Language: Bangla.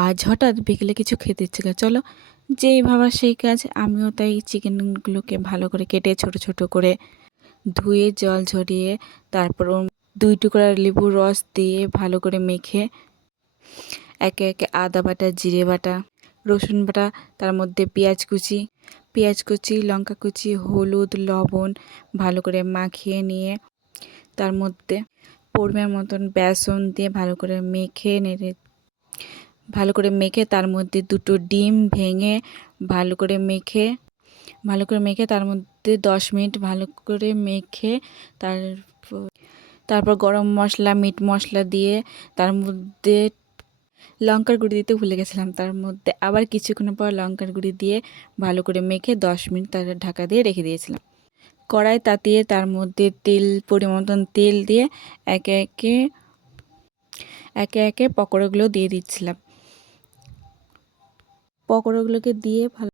আজ হঠাৎ বিকেলে কিছু খেতে ইচ্ছে করে, চলো যেই ভাবা সেই কাজ। আমিও তাই চিকেনগুলোকে ভালো করে কেটে ছোট ছোট করে ধুয়ে জল ঝরিয়ে তারপর 2 টুকরা লেবুর রস দিয়ে ভালো করে মেখে একে একে আদা বাটা, জিরে বাটা, রসুন বাটা, তার মধ্যে পেঁয়াজ কুচি, লঙ্কা কুচি, হলুদ, লবণ ভালো করে মাখিয়ে নিয়ে তার মধ্যে পরিমাণ মতন বেসন দিয়ে ভালো করে মেখে তার মধ্যে 2টো ডিম ভেঙে ভালো করে মেখে তার মধ্যে 10 মিনিট ভালো করে মেখে তারপর গরম মশলা, মিট মশলা দিয়ে তার মধ্যে লঙ্কার গুঁড়ি দিতে ভুলে গেছিলাম, তার মধ্যে আবার কিছুক্ষণ পর লঙ্কার গুঁড়ি দিয়ে ভালো করে মেখে 10 মিনিট তার ঢাকা দিয়ে রেখে দিয়েছিলাম। কড়াই তাতিয়ে তার মধ্যে পরিমাণ মতন তেল দিয়ে একে একে পকোড়াগুলো দিয়ে দিচ্ছিলাম। পকোড়াগুলোকে দিয়ে ভালো